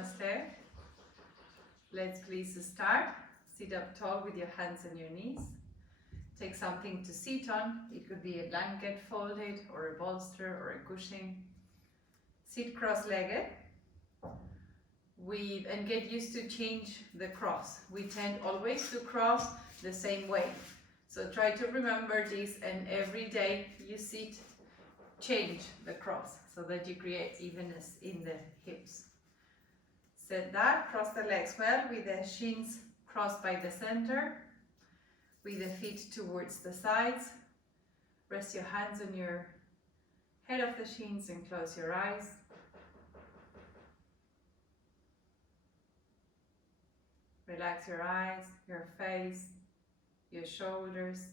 Namaste. Let's please start. Sit up tall with your hands on your knees. Take something to sit on. It could be a blanket folded or a bolster or a cushion. Sit cross-legged and get used to change the cross. We tend always to cross the same way. So try to remember this, and every day you sit, change the cross so that you create evenness in the hips. Set that, cross the legs well with the shins crossed by the center, with the feet towards the sides. Rest your hands on your head of the shins and close your eyes. Relax your eyes, your face, your shoulders.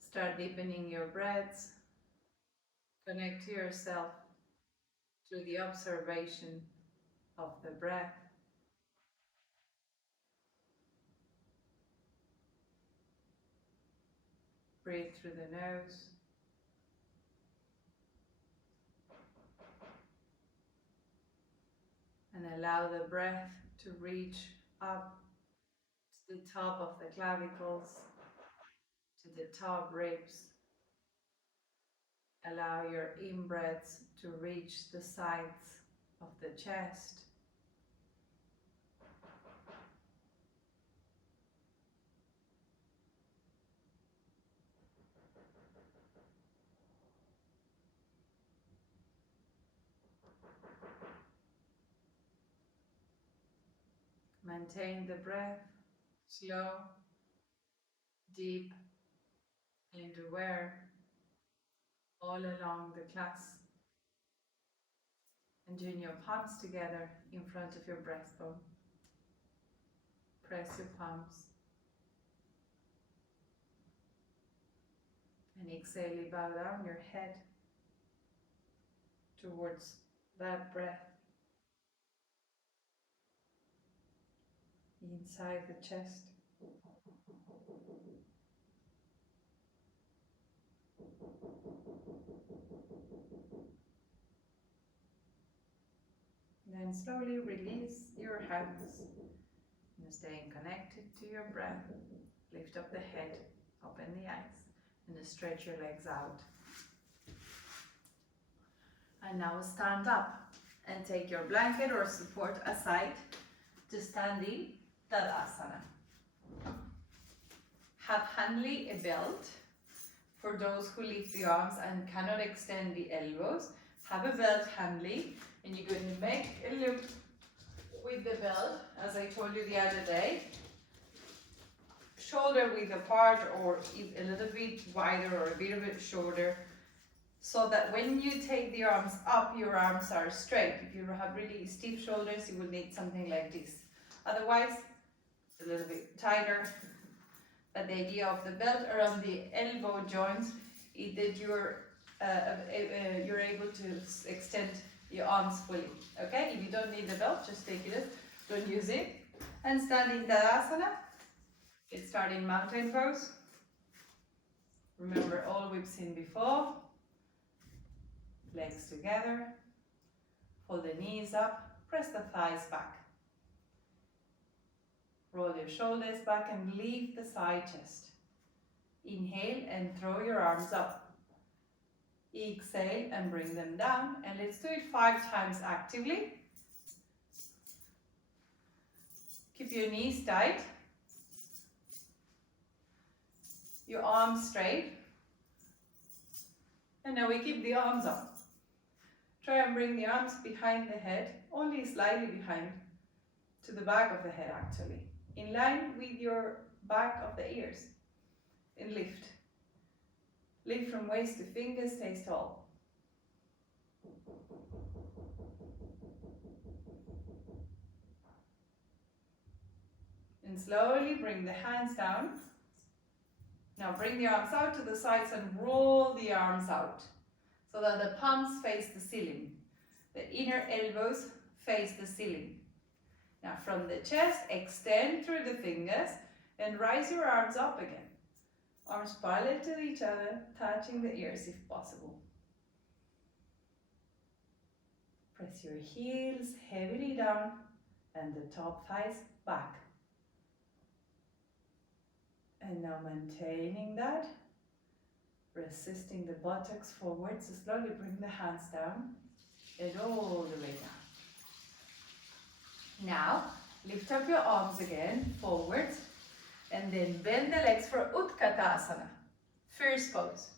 Start deepening your breaths. Connect to yourself through the observation of the breath. Breathe through the nose. And allow the breath to reach up to the top of the clavicles, to the top ribs. Allow your in-breaths to reach the sides of the chest. Maintain the breath, slow, deep, and aware all along the class. And join your palms together in front of your breastbone. Press your palms. And exhale, bow down your head towards that breath inside the chest. Then slowly release your hands. You're staying connected to your breath. Lift up the head, open the eyes, and stretch your legs out. And now stand up and take your blanket or support aside to standing Tadasana. Have handy a belt. For those who lift the arms and cannot extend the elbows, have a belt handy, and you're going to make a loop with the belt, as I told you the other day. Shoulder width apart, or a little bit wider or a bit of it shorter, so that when you take the arms up, your arms are straight. If you have really stiff shoulders, you will need something like this. Otherwise, a little bit tighter. But the idea of the belt around the elbow joints is that you're able to extend your arms fully. Okay, if you don't need the belt, just take it off, don't use it. And standing Tadasana, get started in mountain pose. Remember, all we've seen before. Legs together, hold the knees up, press the thighs back. Roll your shoulders back and lift the side chest. Inhale and throw your arms up. Exhale and bring them down, and let's do it 5 times actively. Keep your knees tight, your arms straight, and now we keep the arms up. Try and bring the arms behind the head, only slightly behind, to the back of the head actually, in line with your back of the ears, and lift. Lift from waist to fingers, stay tall. And slowly bring the hands down. Now bring the arms out to the sides and roll the arms out so that the palms face the ceiling. The inner elbows face the ceiling. Now from the chest, extend through the fingers and rise your arms up again. Arms parallel to each other, touching the ears if possible. Press your heels heavily down and the top thighs back. And now maintaining that, resisting the buttocks forward, so slowly bring the hands down and all the way down. Now, lift up your arms again, forwards, and then bend the legs for Utkatasana, first pose.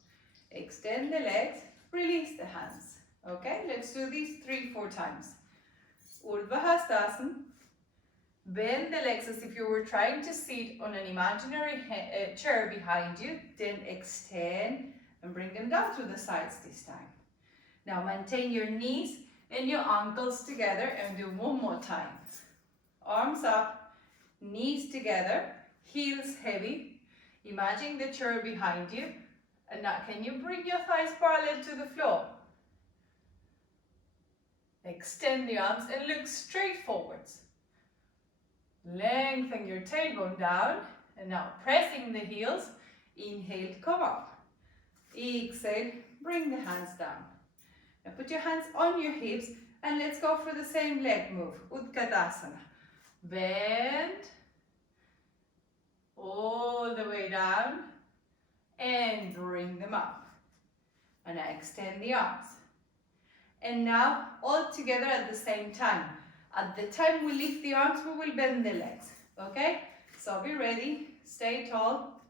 Extend the legs, release the hands. Okay, let's do these 3-4 times. Urdhva Hastasana. Bend the legs as if you were trying to sit on an imaginary chair behind you. Then extend and bring them down to the sides this time. Now maintain your knees and your ankles together and do one more time. Arms up, knees together, heels heavy. Imagine the chair behind you. And now can you bring your thighs parallel to the floor? Extend the arms and look straight forwards. Lengthen your tailbone down, and now pressing the heels, inhale, come up. Exhale, bring the hands down. Now put your hands on your hips and let's go for the same leg move, Utkatasana. Bend, all the way down, and bring them up. And now extend the arms. And now all together at the same time. At the time we lift the arms, we will bend the legs, okay? So be ready, stay tall.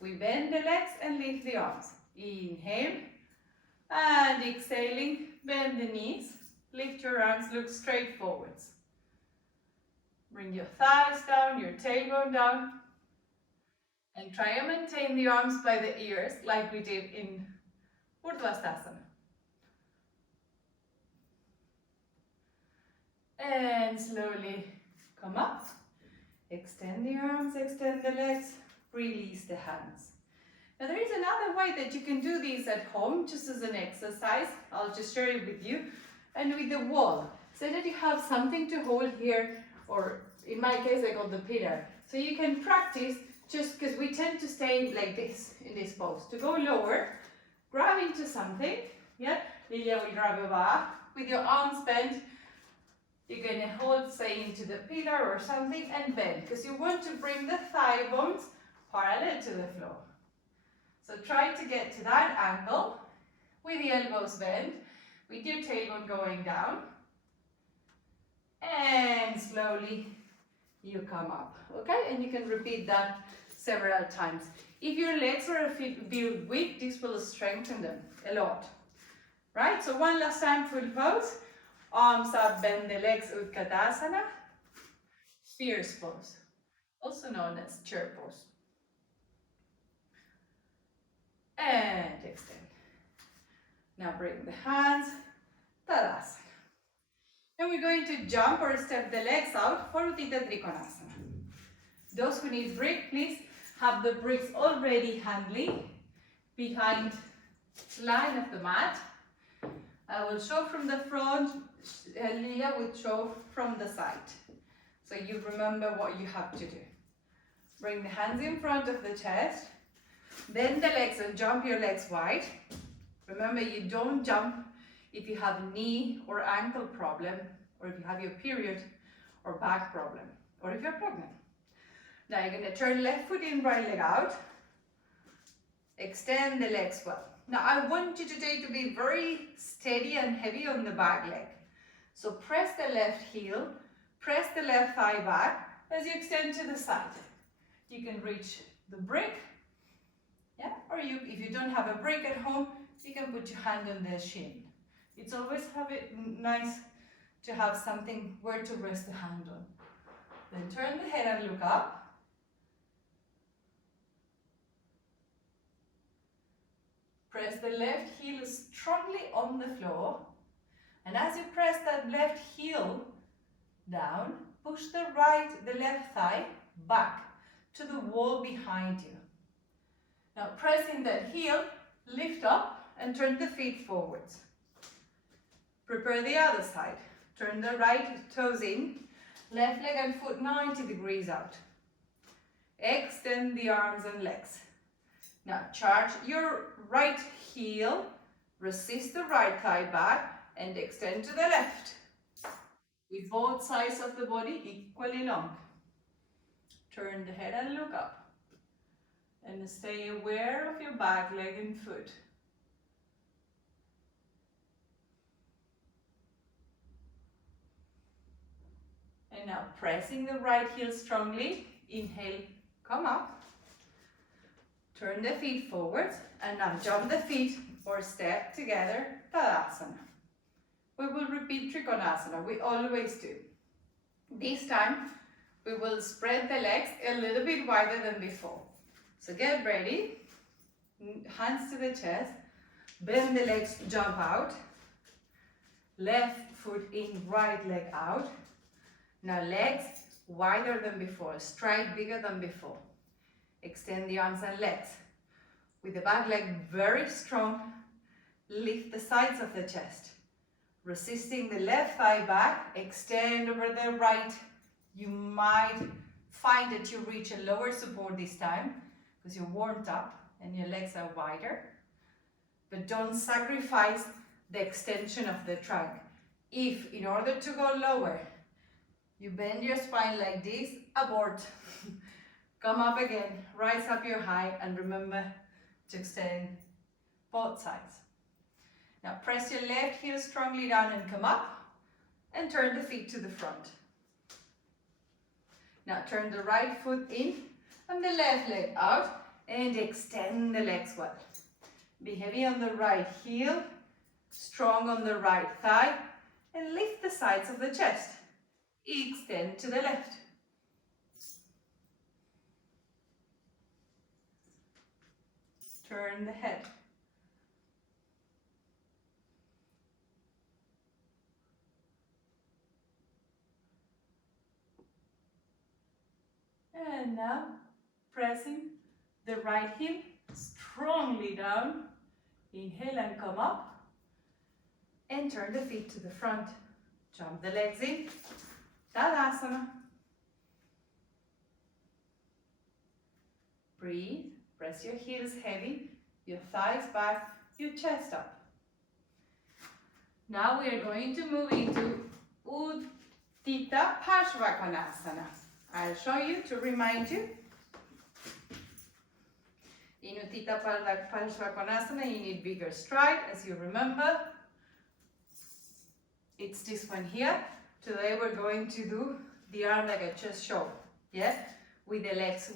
We bend the legs and lift the arms. Inhale, and exhaling, bend the knees. Lift your arms, look straight forwards. Bring your thighs down, your tailbone down. And try and maintain the arms by the ears like we did in Urdhva. And slowly come up, extend the arms, extend the legs, release the hands. Now there is another way that you can do these at home, just as an exercise. I'll just share it with you. And with the wall, so that you have something to hold here, or in my case I got the pillar. So you can practice, just because we tend to stay like this, in this pose. To go lower, grab into something, yeah? Lilia will grab you back, with your arms bent. You're going to hold, say, into the pillar or something and bend, because you want to bring the thigh bones parallel to the floor. So try to get to that angle with the elbows bent, with your tailbone going down. And slowly you come up, okay? And you can repeat that several times. If your legs are a bit weak, this will strengthen them a lot, right? So one last time, full pose. Arms up, bend the legs, Utkatasana. Fierce pose, also known as chair pose. And extend. Now bring the hands, Tadasana. And we're going to jump or step the legs out for Uttita Trikonasana. Those who need brick, please have the bricks already handy behind line of the mat. I will show from the front, Lilia will show from the side. So you remember what you have to do. Bring the hands in front of the chest, bend the legs and jump your legs wide. Remember, you don't jump if you have knee or ankle problem, or if you have your period or back problem, or if you're pregnant. Now you're going to turn left foot in, right leg out. Extend the legs well. Now I want you today to be very steady and heavy on the back leg. So press the left heel, press the left thigh back as you extend to the side. You can reach the brick, yeah, or if you don't have a brick at home, you can put your hand on the shin. It's always nice to have something where to rest the hand on. Then turn the head and look up. Press the left heel strongly on the floor. And as you press that left heel down, push the left thigh back to the wall behind you. Now pressing that heel, lift up and turn the feet forwards. Prepare the other side. Turn the right toes in, left leg and foot 90 degrees out. Extend the arms and legs. Now charge your right heel, resist the right thigh back, and extend to the left. With both sides of the body equally long. Turn the head and look up. And stay aware of your back leg and foot. And now pressing the right heel strongly. Inhale, come up. Turn the feet forward. And now jump the feet or step together, Tadasana. We will repeat Trikonasana, we always do. This time, we will spread the legs a little bit wider than before. So get ready, hands to the chest, bend the legs, jump out. Left foot in, right leg out. Now legs wider than before, stride bigger than before. Extend the arms and legs. With the back leg very strong, lift the sides of the chest. Resisting the left thigh back, extend over the right. You might find that you reach a lower support this time because you're warmed up and your legs are wider. But don't sacrifice the extension of the trunk. If, in order to go lower, you bend your spine like this, abort. Come up again, rise up your high, and remember to extend both sides. Now press your left heel strongly down and come up, and turn the feet to the front. Now turn the right foot in and the left leg out, and extend the legs well. Be heavy on the right heel, strong on the right thigh, and lift the sides of the chest. Extend to the left. Turn the head. And now pressing the right heel strongly down. Inhale and come up. And turn the feet to the front. Jump the legs in. Tadasana. Breathe. Press your heels heavy. Your thighs back. Your chest up. Now we are going to move into Uttita Parshvakonasana. I'll show you to remind you. In Uttita Parshvakonasana, you need bigger stride, as you remember. It's this one here. Today we're going to do the arm like I just showed. Yeah? With the legs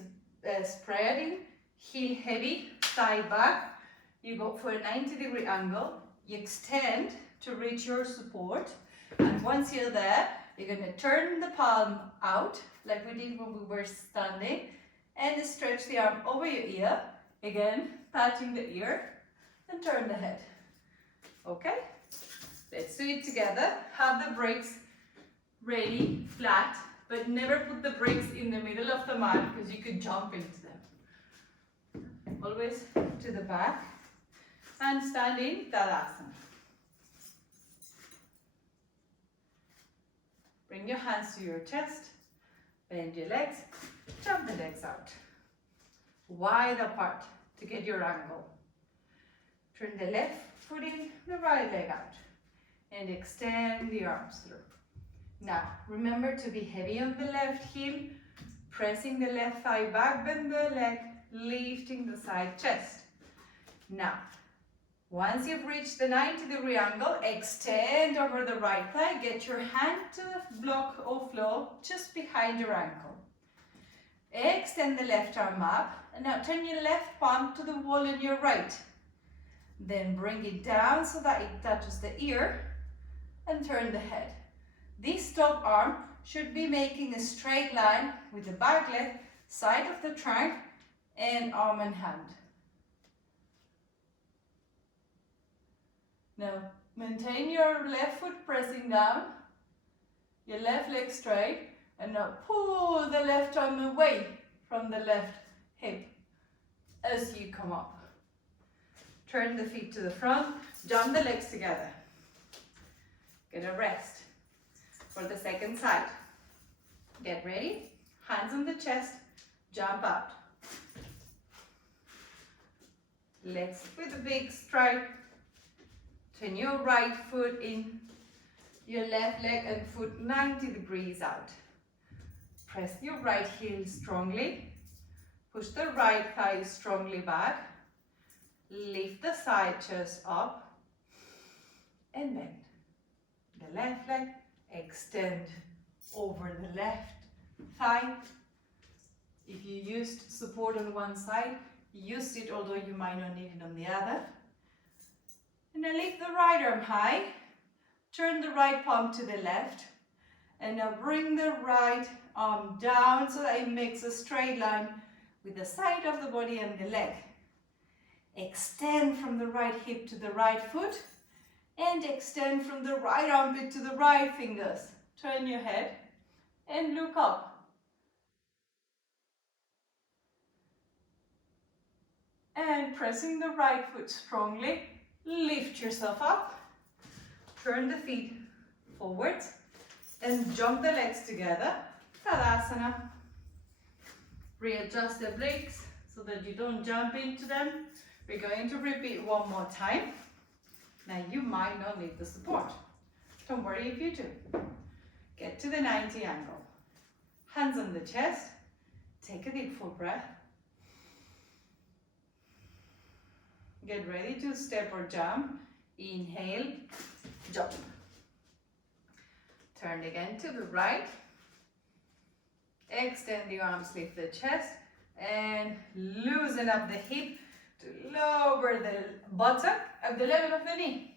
spreading, heel heavy, thigh back. You go for a 90-degree angle. You extend to reach your support. And once you're there, you're going to turn the palm out, like we did when we were standing, and stretch the arm over your ear. Again, touching the ear, and turn the head. Okay? Let's do it together. Have the brakes ready, flat, but never put the brakes in the middle of the mat because you could jump into them. Always to the back. And stand in Tadasana. Bring your hands to your chest, bend your legs, jump the legs out. Wide apart to get your angle. Turn the left foot in, the right leg out. And extend the arms through. Now, remember to be heavy on the left heel, pressing the left thigh back, bend the leg, lifting the side chest. Now, once you've reached the 90-degree angle, extend over the right thigh, get your hand to the block or floor just behind your ankle. Extend the left arm up, and now turn your left palm to the wall in your right. Then bring it down so that it touches the ear, and turn the head. This top arm should be making a straight line with the back leg, side of the trunk, and arm and hand. Now, maintain your left foot pressing down, your left leg straight, and now pull the left arm away from the left hip as you come up. Turn the feet to the front, jump the legs together. Get a rest for the second side. Get ready, hands on the chest, jump out. Legs with a big stride. Turn your right foot in, your left leg and foot 90 degrees out. Press your right heel strongly. Push the right thigh strongly back. Lift the side chest up and bend. The left leg, extend over the left thigh. If you used support on one side, use it, although you might not need it on the other. And then lift the right arm high. Turn the right palm to the left. And now bring the right arm down so that it makes a straight line with the side of the body and the leg. Extend from the right hip to the right foot. And extend from the right armpit to the right fingers. Turn your head and look up. And pressing the right foot strongly, lift yourself up. Turn the feet forwards and jump the legs together. Tadasana. Readjust the legs so that you don't jump into them. We're going to repeat one more time. Now you might not need the support. Don't worry if you do. Get to the 90 angle. Hands on the chest. Take a deep full breath. Get ready to step or jump. Inhale, jump. Turn again to the right. Extend the arms, lift the chest, and loosen up the hip to lower the buttock at the level of the knee.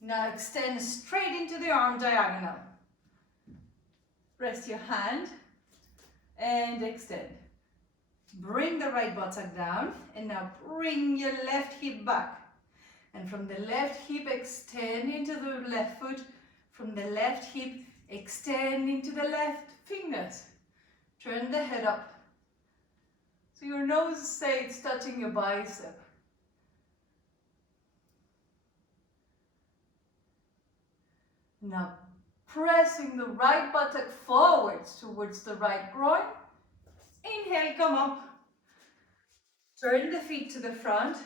Now extend straight into the arm diagonal. Rest your hand and extend. Bring the right buttock down and now bring your left hip back. And from the left hip, extend into the left foot. From the left hip, extend into the left fingers. Turn the head up. So your nose stays touching your bicep. Now pressing the right buttock forwards towards the right groin. Inhale, come up. Turn the feet to the front.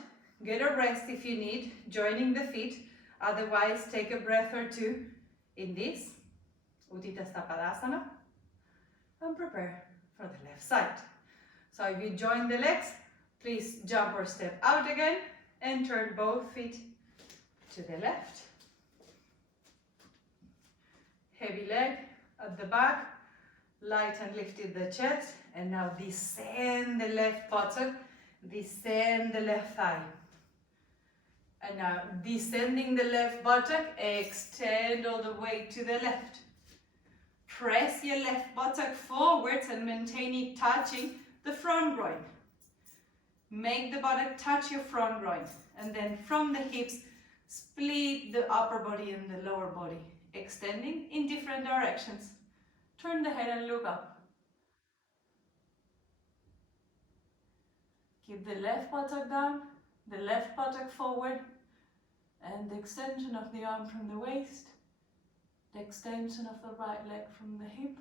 Get a rest if you need, joining the feet. Otherwise, take a breath or two in this, Utthita Padasana, and prepare for the left side. So if you join the legs, please jump or step out again and turn both feet to the left. Heavy leg at the back, light and lifted the chest, and now descend the left buttock, descend the left thigh. And now descending the left buttock, extend all the way to the left. Press your left buttock forwards and maintain it touching the front groin. Make the buttock touch your front groin. And then from the hips, split the upper body and the lower body, extending in different directions. Turn the head and look up. Keep the left buttock down, the left buttock forward, and the extension of the arm from the waist, the extension of the right leg from the hip.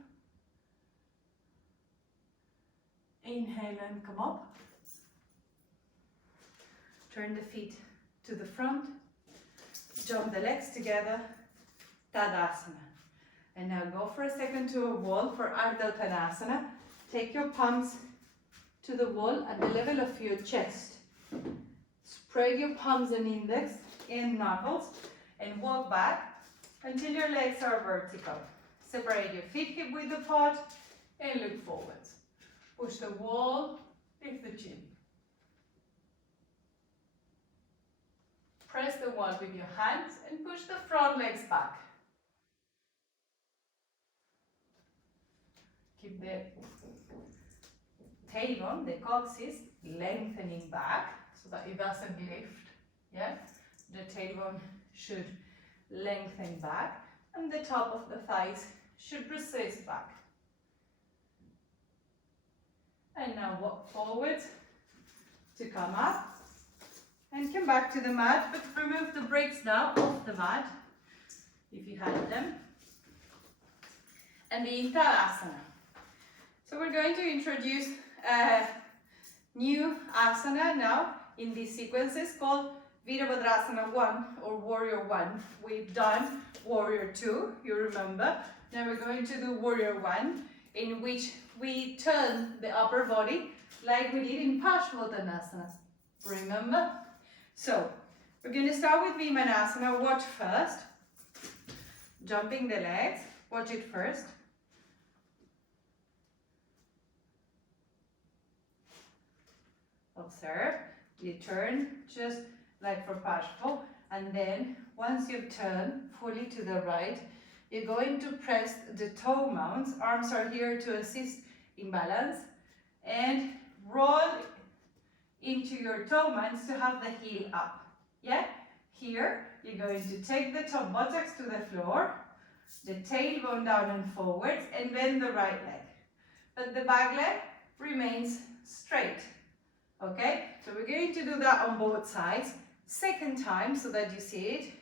Inhale and come up. Turn the feet to the front, jump the legs together, Tadasana. And now go for a second to a wall for Ardha Uttanasana. Take your palms to the wall at the level of your chest. Spread your palms and index and knuckles and walk back until your legs are vertical. Separate your feet hip width apart and look forwards. Push the wall, lift the chin. Press the wall with your hands and push the front legs back. Keep the tailbone, the coccyx, lengthening back so that it doesn't lift. Yeah? The tailbone should lengthen back and the top of the thighs should recess back. And now walk forward to come up and come back to the mat, but remove the brakes now off the mat if you had them. And the Tadasana. So we're going to introduce a new asana now in these sequences called Virabhadrasana 1 or Warrior 1. We've done Warrior 2, you remember. Now we're going to do Warrior 1, in which we turn the upper body like we did in Paschimottanasana. Remember? So, we're going to start with Vimanasana. Watch first. Jumping the legs. Watch it first. Observe. You turn just like for Paschimottanasana, and then once you've turned fully to the right, you're going to press the toe mounts. Arms are here to assist in balance, and roll into your toe mounts to have the heel up. Yeah? Here, you're going to take the top buttocks to the floor, the tailbone down and forwards, and bend the right leg. But the back leg remains straight. Okay? So we're going to do that on both sides. Second time, so that you see it.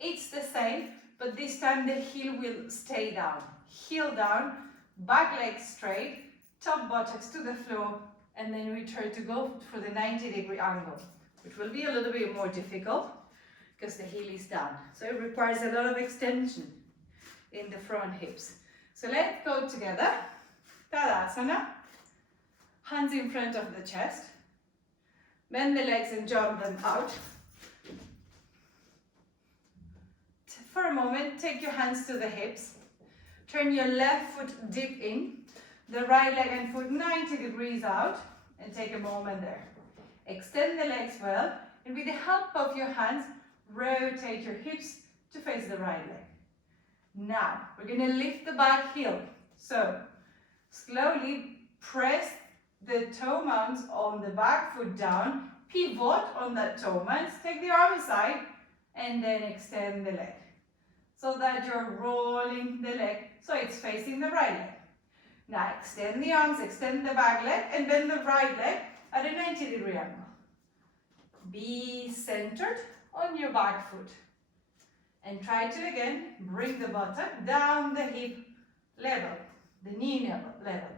It's the same, but this time the heel will stay down. Heel down, back leg straight, top buttocks to the floor, and then we try to go for the 90-degree angle, which will be a little bit more difficult because the heel is down. So it requires a lot of extension in the front hips. So let's go together. Tadasana. Hands in front of the chest. Bend the legs and jump them out. For a moment, take your hands to the hips. Turn your left foot deep in. The right leg and foot 90 degrees out. And take a moment there. Extend the legs well. And with the help of your hands, rotate your hips to face the right leg. Now, we're going to lift the back heel. So, slowly press the toe mounts on the back foot down. Pivot on that toe mounts. Take the arm aside and then extend the leg. So that you're rolling the leg so it's facing the right leg. Now extend the arms, extend the back leg, and bend the right leg at a 90-degree angle. Be centered on your back foot. And try to again bring the buttock down the hip level, the knee level.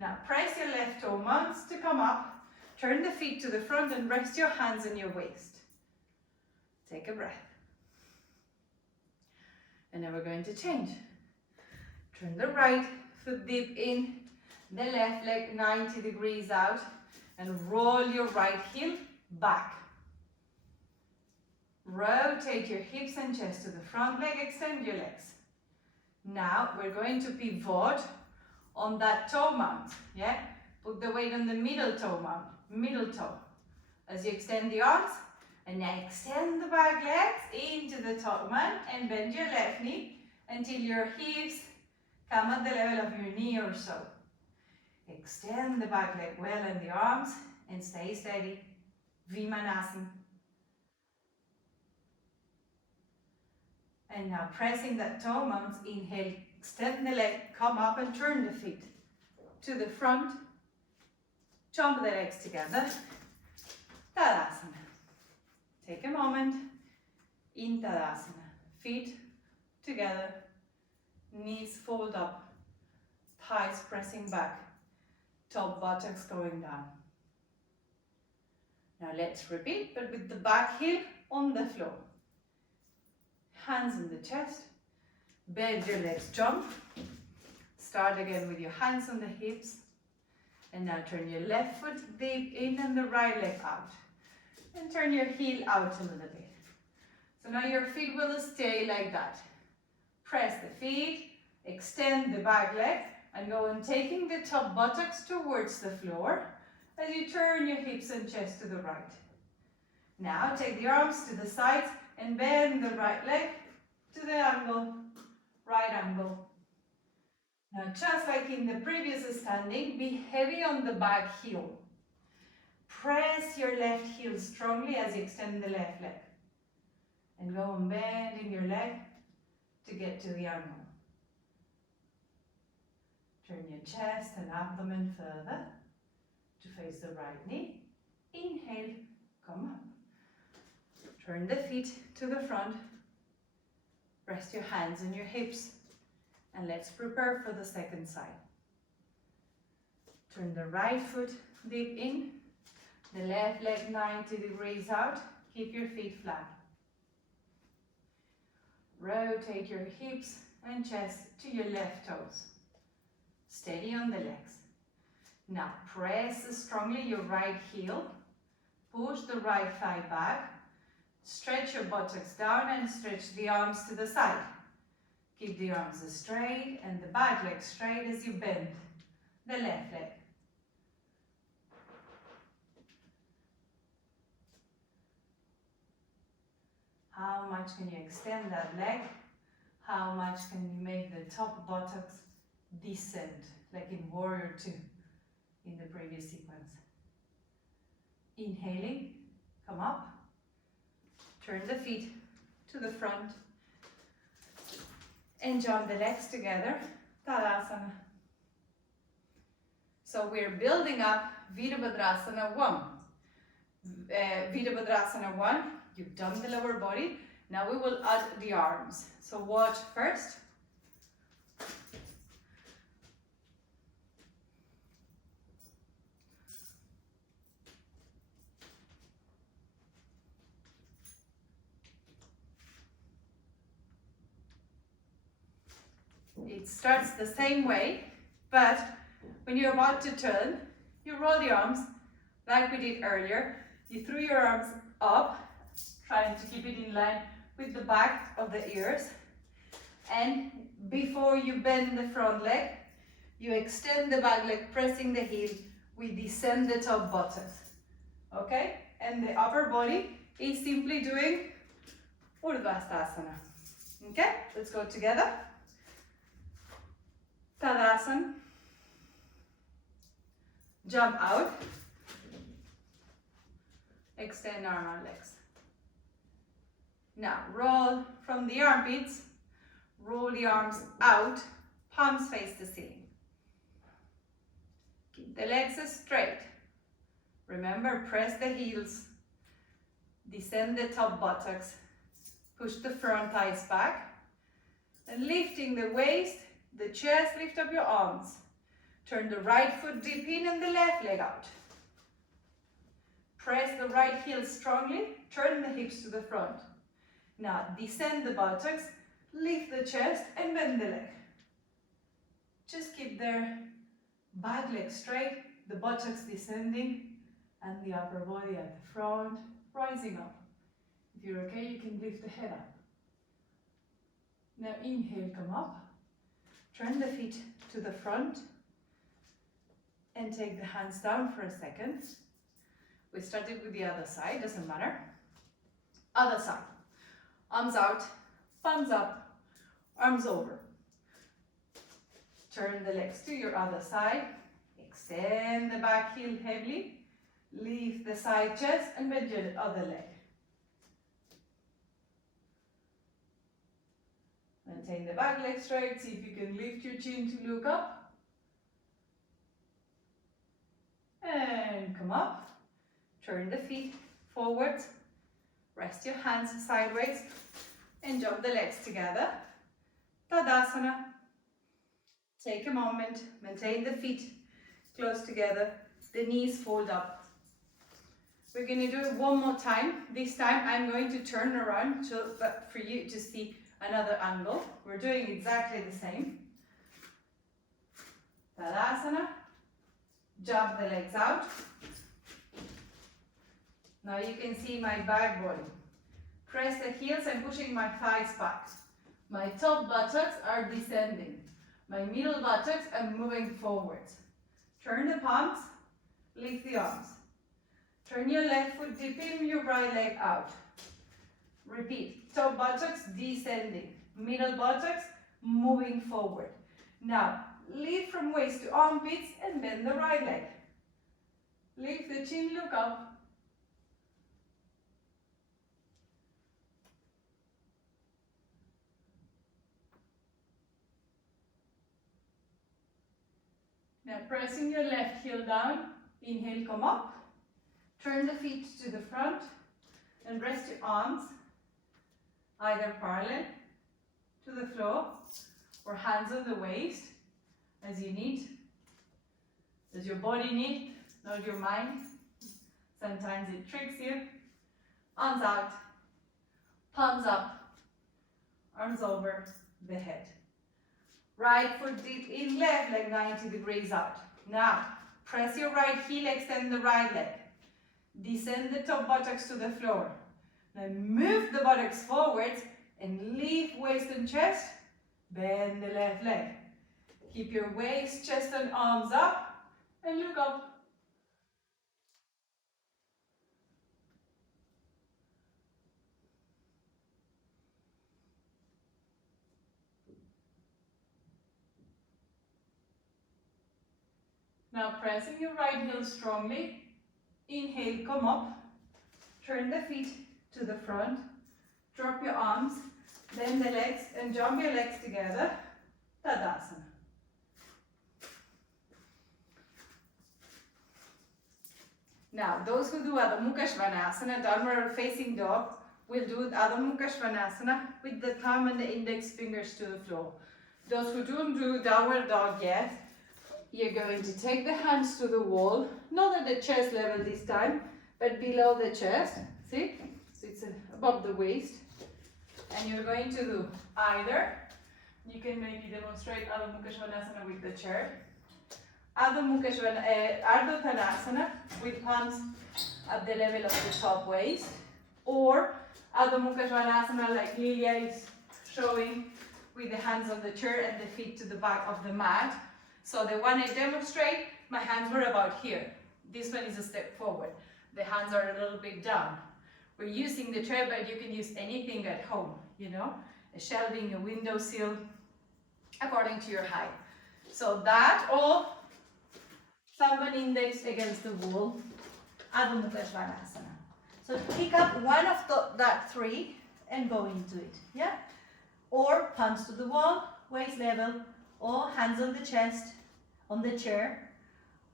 Now press your left toe mounts to come up. Turn the feet to the front and rest your hands on your waist. Take a breath. And now we're going to change. Turn the right foot deep in, the left leg 90 degrees out, and roll your right heel back. Rotate your hips and chest to the front leg, extend your legs. Now we're going to pivot on that toe mount, yeah? Put the weight on the middle toe mount, middle toe. As you extend the arms, and now extend the back legs into the top mount and bend your left knee until your hips come at the level of your knee or so. Extend the back leg well and the arms and stay steady. Vimanasana. And now pressing that toe mounts, inhale, extend the leg, come up and turn the feet to the front. Jump the legs together. Tadasana. Take a moment. In Tadasana. Feet together. Knees fold up. Thighs pressing back. Top buttocks going down. Now let's repeat, but with the back heel on the floor. Hands in the chest. Bend your legs, jump. Start again with your hands on the hips. And now turn your left foot deep in and the right leg out. And turn your heel out a little bit. So now your feet will stay like that. Press the feet, extend the back leg, and go on taking the top buttocks towards the floor as you turn your hips and chest to the right. Now take the arms to the sides and bend the right leg to the angle, right angle. Now just like in the previous standing, be heavy on the back heel. Press your left heel strongly as you extend the left leg. And go on bending your leg to get to the angle. Turn your chest and abdomen further to face the right knee. Inhale, come up. Turn the feet to the front. Rest your hands on your hips. And let's prepare for the second side. Turn the right foot deep in. The left leg 90 degrees out. Keep your feet flat. Rotate your hips and chest to your left toes. Steady on the legs. Now press strongly your right heel. Push the right thigh back. Stretch your buttocks down and stretch the arms to the side. Keep the arms straight and the back leg straight as you bend the left leg. How much can you extend that leg? How much can you make the top buttocks descend, like in Warrior 2 in the previous sequence? Inhaling, come up. Turn the feet to the front and jump the legs together, Tadasana. So we're building up Virabhadrasana 1. Virabhadrasana 1, you've done the lower body. Now we will add the arms. So watch first. It starts the same way, but when you're about to turn, you roll the arms like we did earlier. You threw your arms up, trying to keep it in line with the back of the ears. And before you bend the front leg, you extend the back leg, pressing the heel. We descend the top buttocks. Okay? And the upper body is simply doing Urdhvastasana. Okay? Let's go together. Tadasana. Jump out. Extend our legs. Now roll from the armpits. Roll the arms out. Palms face the ceiling. Keep the legs straight. Remember, press the heels. Descend the top buttocks. Push the front thighs back. And lifting the waist, the chest, lift up your arms. Turn the right foot deep in and the left leg out. Press the right heel strongly. Turn the hips to the front. Now descend the buttocks, lift the chest and bend the leg. Just keep their back leg straight, the buttocks descending and the upper body at the front, rising up. If you're okay, you can lift the head up. Now inhale, come up. Turn the feet to the front and take the hands down for a second. We started with the other side, doesn't matter. Other side. Arms out, palms up, arms over. Turn the legs to your other side. Extend the back heel heavily. Lift the side chest and bend your other leg. Maintain the back leg straight. See if you can lift your chin to look up. And come up. Turn the feet forwards. Rest your hands sideways. And jump the legs together. Tadasana. Take a moment. Maintain the feet close together. The knees fold up. We're going to do it one more time. This time I'm going to turn around but for you to see another angle. We're doing exactly the same. Tadasana. Jump the legs out. Now you can see my back body. Press the heels and pushing my thighs back. My top buttocks are descending. My middle buttocks are moving forwards. Turn the palms, lift the arms. Turn your left foot deep in, your right leg out. Repeat, top buttocks descending, middle buttocks moving forward. Now, lift from waist to armpits and bend the right leg. Lift the chin, look up. Now pressing your left heel down, inhale, come up. Turn the feet to the front and rest your arms either parallel to the floor or hands on the waist as you need. Does your body need, not your mind? Sometimes it tricks you. arms out, palms up, arms over the head. Right foot deep in, left leg 90 degrees out. Now, press your right heel, extend the right leg. Descend the top buttocks to the floor. Now move the buttocks forwards and lift waist and chest. Bend the left leg. Keep your waist, chest and arms up and look up. Now pressing your right heel strongly. Inhale, come up. Turn the feet to the front. Drop your arms. Bend the legs and jump your legs together. Tadasana. Now, those who do Adho Mukha Svanasana, downward facing dog, will do Adho Mukha Svanasana with the thumb and the index fingers to the floor. Those who don't do downward dog yet, you're going to take the hands to the wall, not at the chest level this time, but below the chest. See? So it's above the waist. And you're going to do either, you can maybe demonstrate Adho Mukha Svanasana with the chair, Ardha Uttanasana with palms at the level of the top waist, or Adho Mukha Svanasana like Lilia is showing with the hands on the chair and the feet to the back of the mat. So the one I demonstrate, my hands were about here. This one is a step forward. The hands are a little bit down. We're using the chair, but you can use anything at home, you know, a shelving, a windowsill, according to your height. So that, or thumb and index against the wall, Adho Mukha Svanasana. So pick up one of that three and go into it, yeah? Or palms to the wall, waist level, or hands on the chest, on the chair,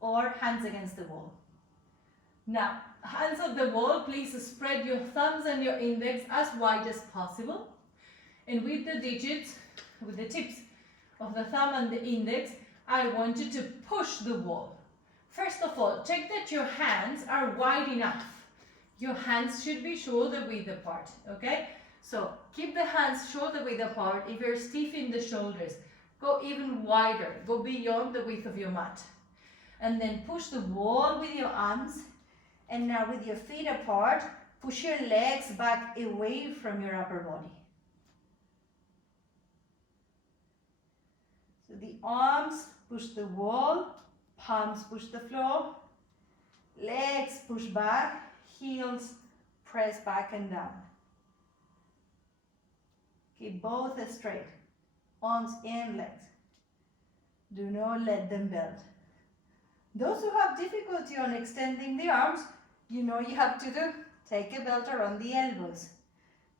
or hands against the wall. Now, hands on the wall, please spread your thumbs and your index as wide as possible. And with the digits, with the tips of the thumb and the index, I want you to push the wall. First of all, check that your hands are wide enough. Your hands should be shoulder width apart, okay? So keep the hands shoulder width apart. If you're stiff in the shoulders, go even wider, go beyond the width of your mat. And then push the wall with your arms. And now with your feet apart, push your legs back away from your upper body. So the arms push the wall, palms push the floor, legs push back, heels press back and down. Keep both straight, arms and legs. Do not let them bend. Those who have difficulty on extending the arms, you know you have to do, take a belt around the elbows.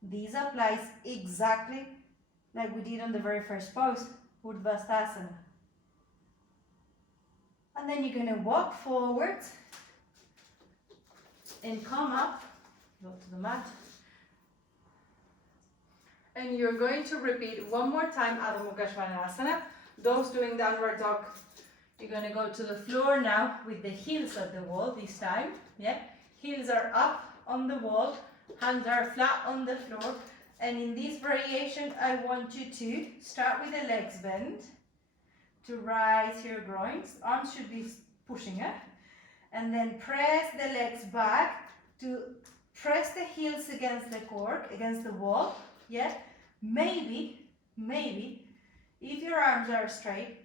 This applies exactly like we did on the very first pose, Urdhvastasana. And then you're going to walk forwards and come up, go to the mat. And you're going to repeat one more time Adho Mukha Svanasana. Those doing downward dog, you're going to go to the floor now with the heels at the wall this time. Yeah, heels are up on the wall, hands are flat on the floor. And in this variation, I want you to start with the legs bent, to rise your groins. Arms should be pushing up. And then press the legs back to press the heels against the cork, against the wall. Yeah, maybe, if your arms are straight,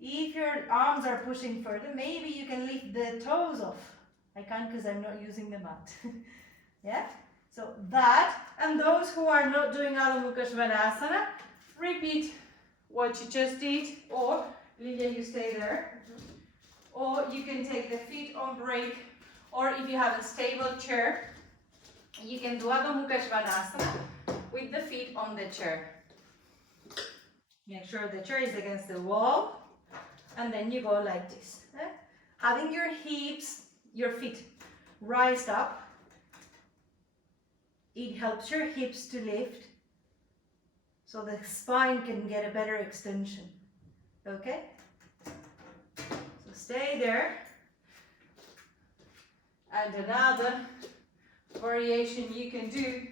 if your arms are pushing further, maybe you can lift the toes off. I can't because I'm not using the mat. Yeah, so that, and those who are not doing Adho Mukha Svanasana, repeat what you just did, or Lilia, you stay there, or you can take the feet on break, or if you have a stable chair, you can do Adho Mukha Svanasana with the feet on the chair. Make sure the chair is against the wall, and then you go like this. Having your hips, your feet raised up, it helps your hips to lift, so the spine can get a better extension. Okay? So stay there. And another variation you can do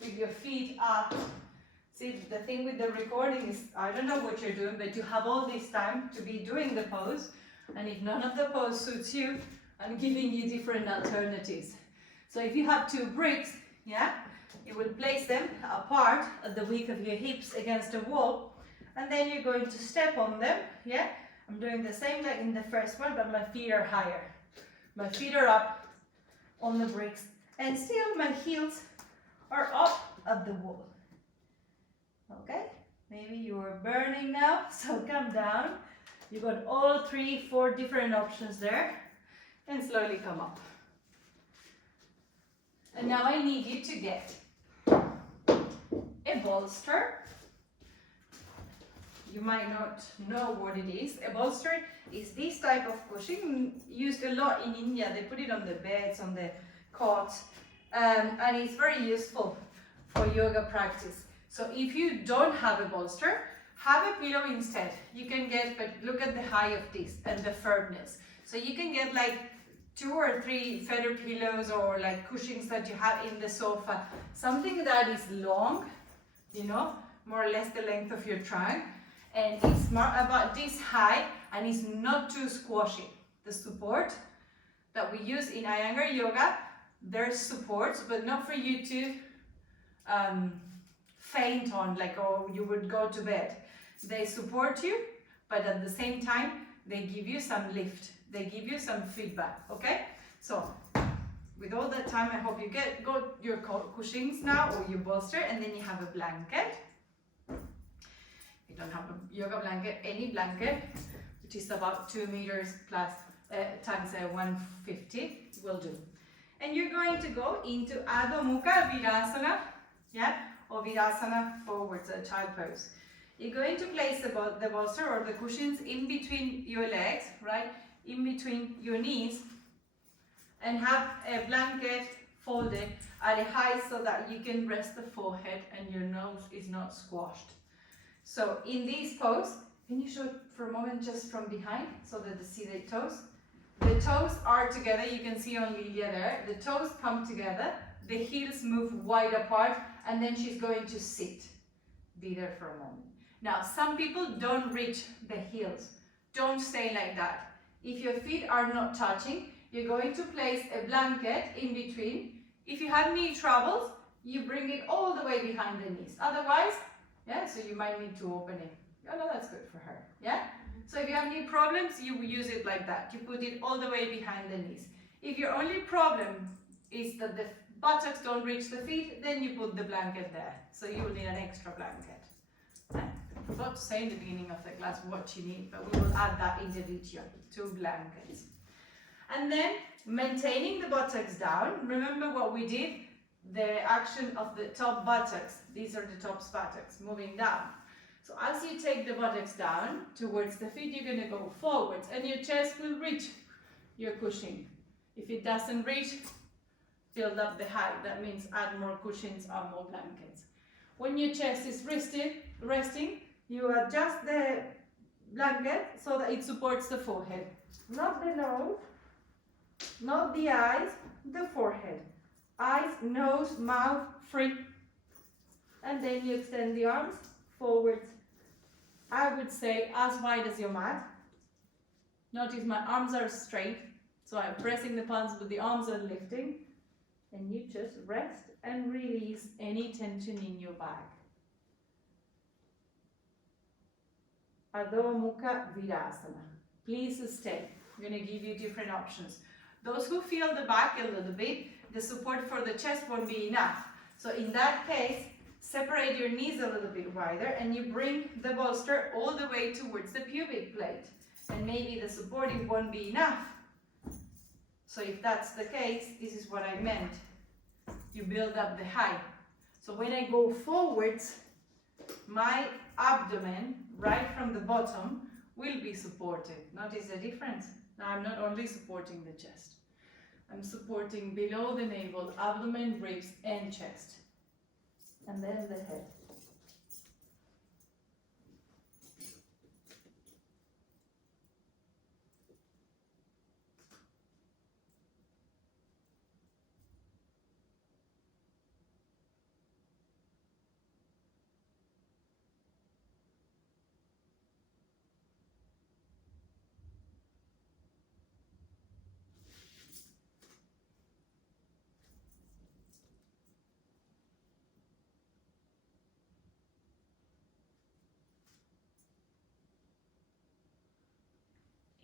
with your feet up. See, the thing with the recording is, I don't know what you're doing, but you have all this time to be doing the pose. And if none of the pose suits you, I'm giving you different alternatives. So if you have 2 bricks, yeah, you will place them apart at the width of your hips against a wall, and then you're going to step on them, yeah? I'm doing the same like in the first one, but my feet are higher. My feet are up on the bricks, and still my heels are up at the wall. Okay, maybe you are burning now, so come down. You got all 3, 4 different options there, and slowly come up. And now I need you to get a bolster. You might not know what it is. A bolster is this type of cushion used a lot in India. They put it on the beds, on the cots, and it's very useful for yoga practice. So if you don't have a bolster, have a pillow instead. You can get, but look at the height of this and the firmness. So you can get like 2 or 3 feather pillows or like cushions that you have in the sofa. Something that is long, you know, more or less the length of your trunk. And it's more about this high and it's not too squashy. The support that we use in Iyengar yoga, there's supports, but not for you to faint on, like, oh, you would go to bed. They support you, but at the same time, they give you some lift. They give you some feedback, okay? So, with all that time, I hope you got your cushions now or your bolster, and then you have a blanket. You don't have a yoga blanket, any blanket, which is about 2 meters plus times 150 will do. And you're going to go into Adho Mukha Virasana, yeah, or Virasana forwards, a child pose. You're going to place the bolster or the cushions in between your legs, right, in between your knees, and have a blanket folded at a height so that you can rest the forehead and your nose is not squashed. So in this pose, can you show it for a moment just from behind so that you see the toes? The toes are together, you can see on Lilia there. The toes come together, the heels move wide apart, and then she's going to sit. Be there for a moment. Now, some people don't reach the heels. Don't stay like that. If your feet are not touching, you're going to place a blanket in between. If you have knee troubles, you bring it all the way behind the knees. Otherwise, yeah, so you might need to open it. Oh no, that's good for her, yeah? So if you have knee problems, you use it like that. You put it all the way behind the knees. If your only problem is that the buttocks don't reach the feet, then you put the blanket there. So you will need an extra blanket. I forgot to say in the beginning of the class what you need, but we will add that in the video, 2 blankets. And then maintaining the buttocks down. Remember what we did? The action of the top buttocks. These are the top buttocks moving down. So as you take the buttocks down towards the feet, you're going to go forwards and your chest will reach your cushion. If it doesn't reach, build up the height. That means add more cushions or more blankets. When your chest is resting, you adjust the blanket so that it supports the forehead. Not the nose, not the eyes, the forehead. Eyes, nose, mouth, free. And then you extend the arms forwards. I would say as wide as your mat. Notice my arms are straight, so I'm pressing the palms but the arms are lifting. And you just rest and release any tension in your back. Adho Mukha Virasana. Please stay. I'm going to give you different options. Those who feel the back a little bit, the support for the chest won't be enough. So in that case, separate your knees a little bit wider and you bring the bolster all the way towards the pubic plate. And maybe the supporting won't be enough. So if that's the case, this is what I meant. You build up the height. So when I go forwards, my abdomen, right from the bottom, will be supported. Notice the difference? Now I'm not only supporting the chest. I'm supporting below the navel, abdomen, ribs, and chest. And then the head.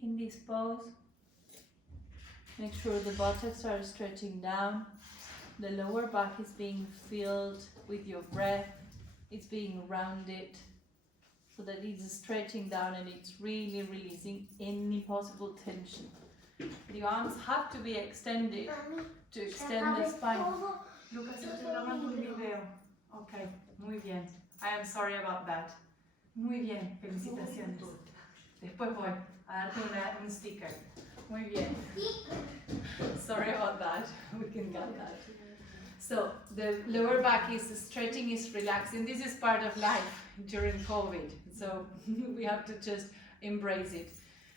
in this pose. Make sure the buttocks are stretching down. The lower back is being filled with your breath. It's being rounded so that it's stretching down and it's really releasing any possible tension. The arms have to be extended to extend the spine. Lucas, estoy grabando un video. Ok, muy bien. I am sorry about that. Muy bien, felicitaciones. Después voy a darte un sticker. Muy bien. Sorry about that. We can cut that. So the lower back is stretching, is relaxing. This is part of life during COVID. So we have to just embrace it.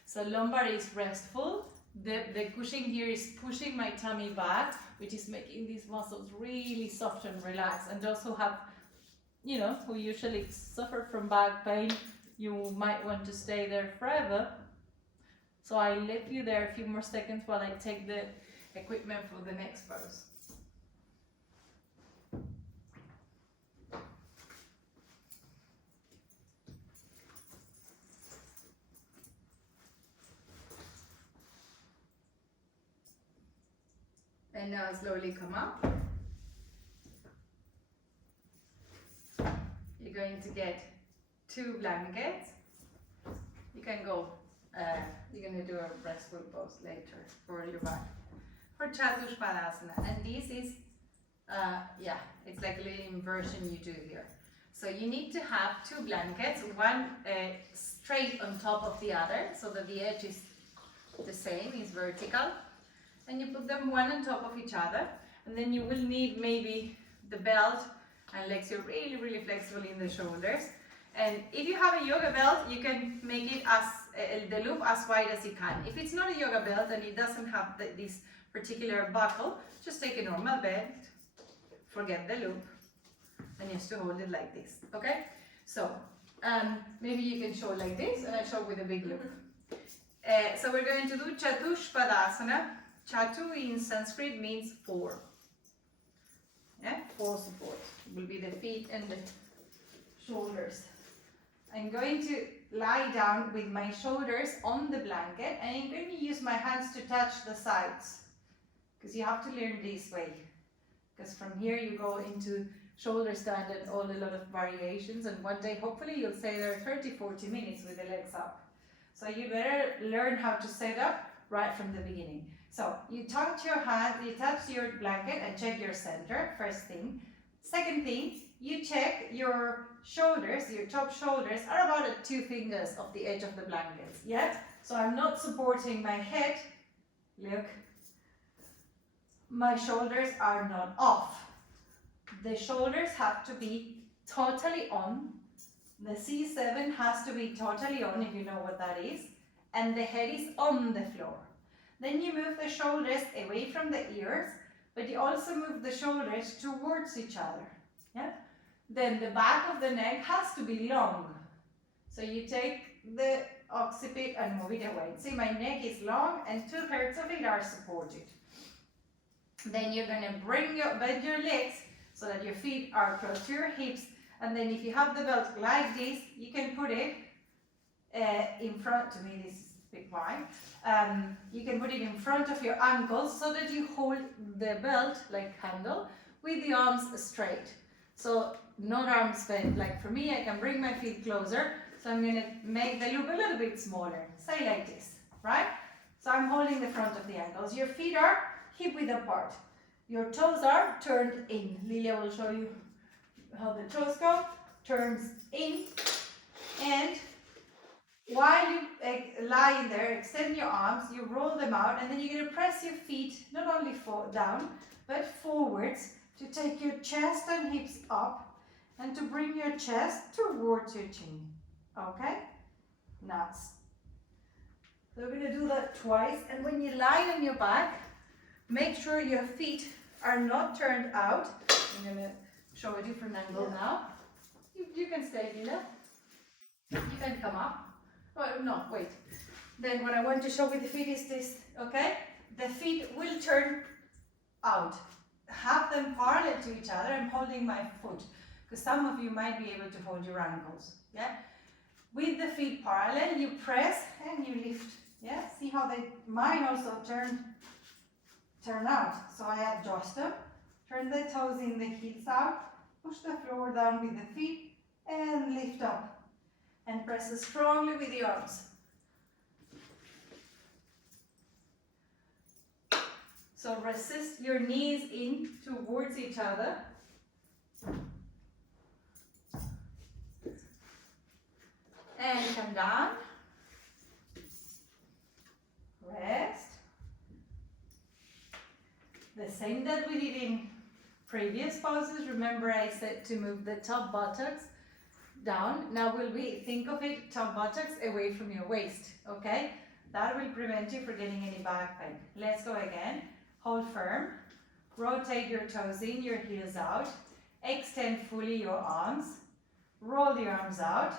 So lumbar is restful. The cushion here is pushing my tummy back, which is making these muscles really soft and relaxed. And those who have, you know, who usually suffer from back pain, you might want to stay there forever. So I leave you there a few more seconds while I take the equipment for the next pose. And now slowly come up. You're going to get 2 blankets. You can go, you're going to do a restful pose later for your back. For Chaturpadasana. And this is, it's like a little inversion you do here. So you need to have 2 blankets, one straight on top of the other, so that the edge is the same, is vertical. And you put them one on top of each other, and then you will need maybe the belt and legs. You're really, really flexible in the shoulders. And if you have a yoga belt, you can make it as the loop as wide as you can. If it's not a yoga belt and it doesn't have this particular buckle, just take a normal belt, forget the loop, and you have to hold it like this. Okay? So maybe you can show like this, and I show with a big loop. So we're going to do Chaturpadasana. Chatu in Sanskrit means 4. Yeah, 4 supports. Will be the feet and the shoulders. I'm going to lie down with my shoulders on the blanket, and I'm going to use my hands to touch the sides, because you have to learn this way, because from here you go into shoulder stand and a lot of variations, and one day hopefully you'll stay there 30-40 minutes with the legs up. So you better learn how to set up right from the beginning. So you touch your hand, you touch your blanket and check your center, first thing. Second thing, you check your shoulders, your top shoulders are about at 2 fingers of the edge of the blankets, yeah? So I'm not supporting my head, look. My shoulders are not off. The shoulders have to be totally on. The C7 has to be totally on, if you know what that is. And the head is on the floor. Then you move the shoulders away from the ears, but you also move the shoulders towards each other. Yeah? Then the back of the neck has to be long. So you take the occiput and move it away. See, my neck is long and 2/3 of it are supported. Then you're going to bend your legs so that your feet are close to your hips. And then if you have the belt like this, you can put it in front. To me, this is a bit wide. You can put it in front of your ankles so that you hold the belt like handle with the arms straight. So not arms bent. Like for me, I can bring my feet closer. So I'm going to make the loop a little bit smaller. Say like this, right? So I'm holding the front of the ankles. Your feet are hip width apart. Your toes are turned in. Lilia will show you how the toes go. Turns in. And while you lie in there, extend your arms, you roll them out, and then you're going to press your feet not only down, but forwards to take your chest and hips up and to bring your chest towards your chin. Okay? Nice. So we're going to do that twice, and when you lie on your back, make sure your feet are not turned out. I'm going to show a different angle now. You can stay, Lila. You can come up. Oh, no, wait. Then what I want to show with the feet is this, okay? The feet will turn out. Have them parallel to each other. I'm holding my foot, because some of you might be able to hold your ankles, yeah? With the feet parallel, you press and you lift Yeah, see how mine also turn out. So I adjust them, turn the toes in, the heels out, push the floor down with the feet, and lift up. And press strongly with the arms. So resist your knees in towards each other. And come down. Rest. The same that we did in previous poses. Remember I said to move the top buttocks down. Now think of it, top buttocks away from your waist, okay? That will prevent you from getting any back pain. Let's go again. Hold firm. Rotate your toes in, your heels out. Extend fully your arms. Roll the arms out.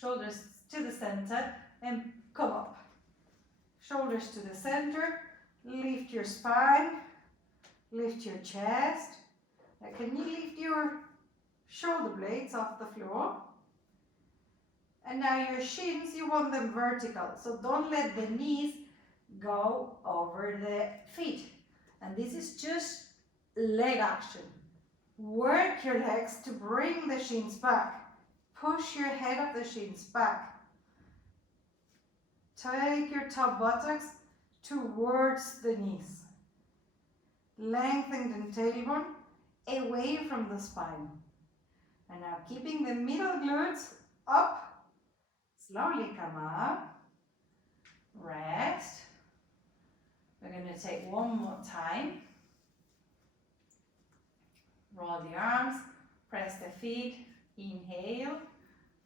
Shoulders to the center and come up. Shoulders to the center. Lift your spine. Lift your chest. Now can you lift your shoulder blades off the floor? And now your shins, you want them vertical. So don't let the knees go over the feet. And this is just leg action. Work your legs to bring the shins back. Push your head of the shins back. Take your top buttocks towards the knees. Lengthen the tailbone away from the spine. And now keeping the middle glutes up. Slowly come up. Rest. We're going to take one more time. Roll the arms, press the feet, inhale,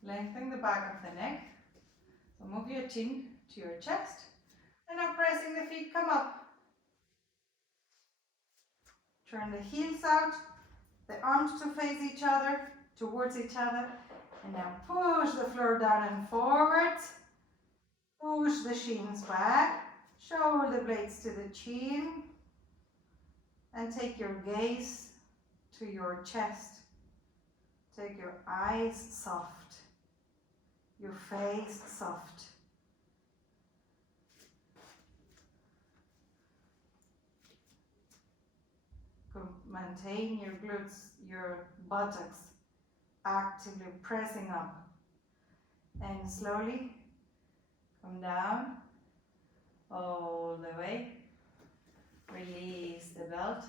lengthen the back of the neck. So move your chin to your chest. And now pressing the feet, come up. Turn the heels out, the arms to face each other, towards each other. And now push the floor down and forward. Push the shins back. Shoulder blades to the chin. And take your gaze to your chest. Take your eyes soft. Your face soft. Maintain your glutes, your buttocks actively pressing up. And slowly come down all the way. Release the belt.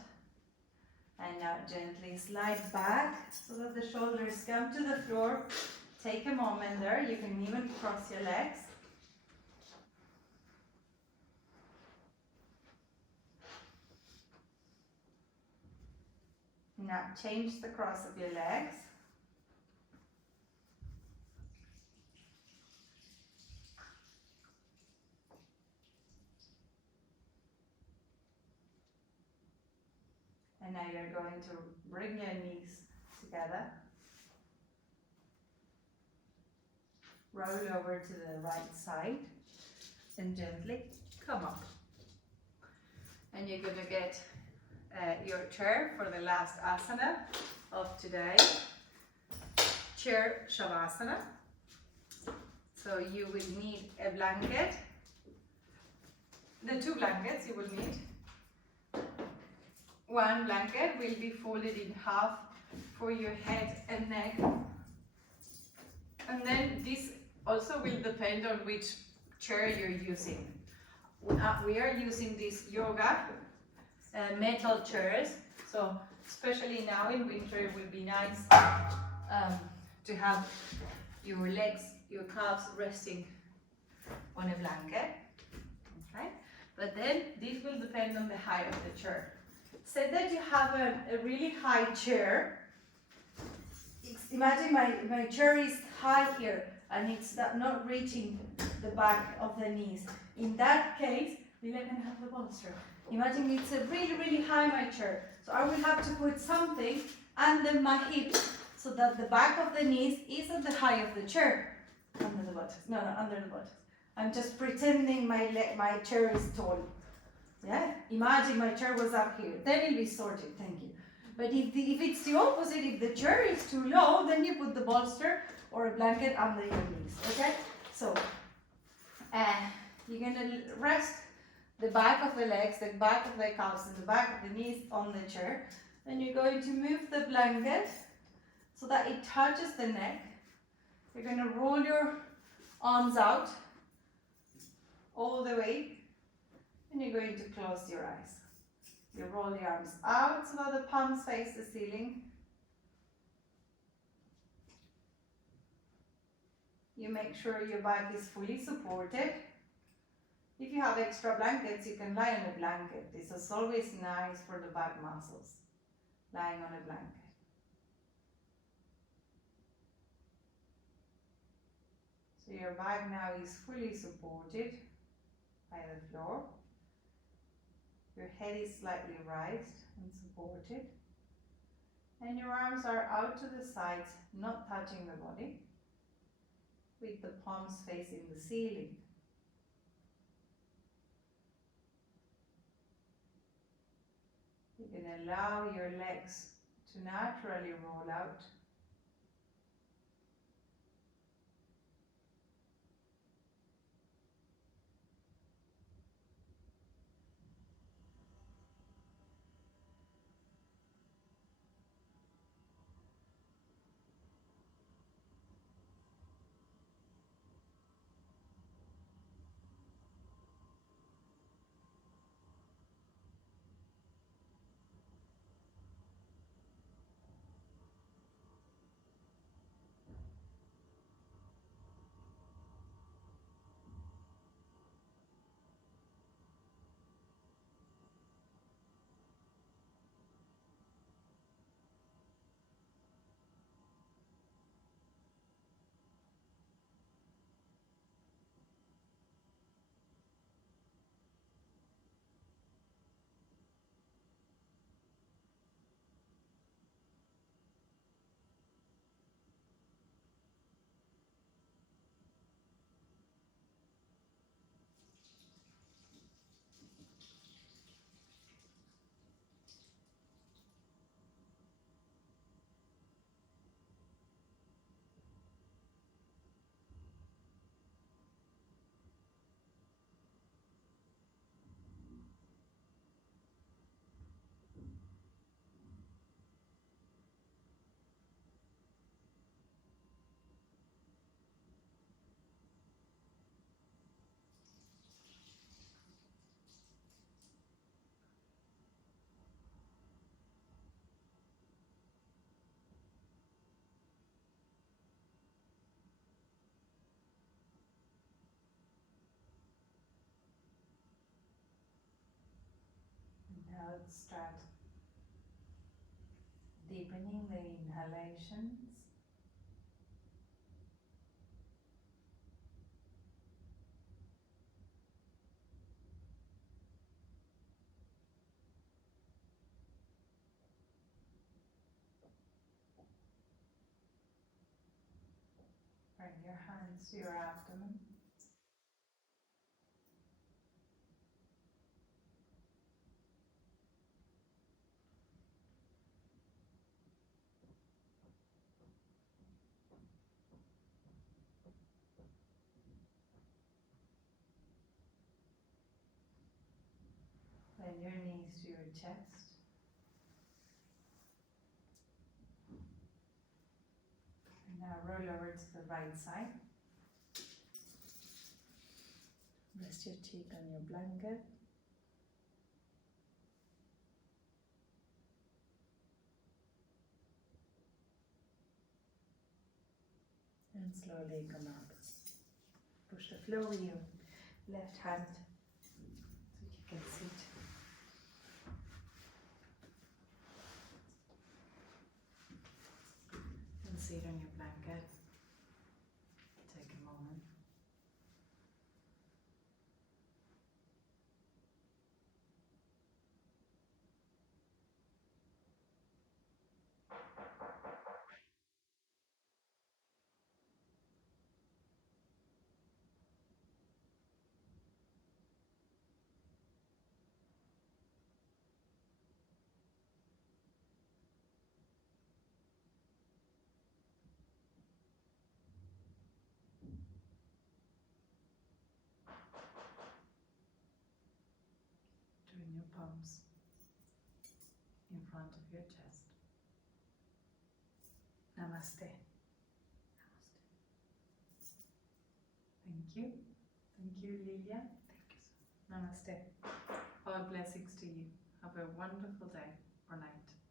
And now gently slide back so that the shoulders come to the floor. Take a moment there. You can even cross your legs. Now change the cross of your legs. And now you're going to bring your knees together. Roll over to the right side and gently come up. And you're going to get your chair for the last asana of today. Chair Shavasana. So you will need a blanket. The two blankets you will need. One blanket will be folded in half for your head and neck. And then this also will depend on which chair you're using. We are using these yoga metal chairs. So especially now in winter it will be nice to have your legs, your calves resting on a blanket. Okay? But then this will depend on the height of the chair. Say that you have a really high chair. Imagine my chair is high here and it's not reaching the back of the knees. In that case, Lila can have the bolster. Imagine it's a really high my chair. So I will have to put something under my hips so that the back of the knees is at the height of the chair. Under the buttocks. No, under the buttocks. I'm just pretending my chair is tall. Yeah? Imagine my chair was up here. Then it'll be sorted, thank you. But if it's the opposite, if the chair is too low, then you put the bolster or a blanket under your knees, okay? So, You're gonna rest the back of the legs, the back of the calves, and the back of the knees on the chair. Then you're going to move the blanket so that it touches the neck. You're gonna roll your arms out all the way, and you're going to close your eyes. You roll your arms out so that the palms face the ceiling. You make sure your back is fully supported. If you have extra blankets, you can lie on a blanket. This is always nice for the back muscles, lying on a blanket. So your back now is fully supported by the floor. Your head is slightly raised and supported. And your arms are out to the sides, not touching the body, with the palms facing the ceiling. You can allow your legs to naturally roll out. Now start deepening the inhalations Bring your hands to your abdomen. Bend your knees to your chest. And now roll over to the right side. Rest your cheek on your blanket. And slowly come up. Push the floor with your left hand so you can sit. And sit on your blanket. Take a moment. palms in front of your chest. Namaste. Thank you. Thank you, Lilia. Thank you. Namaste. All blessings to you. Have a wonderful day or night.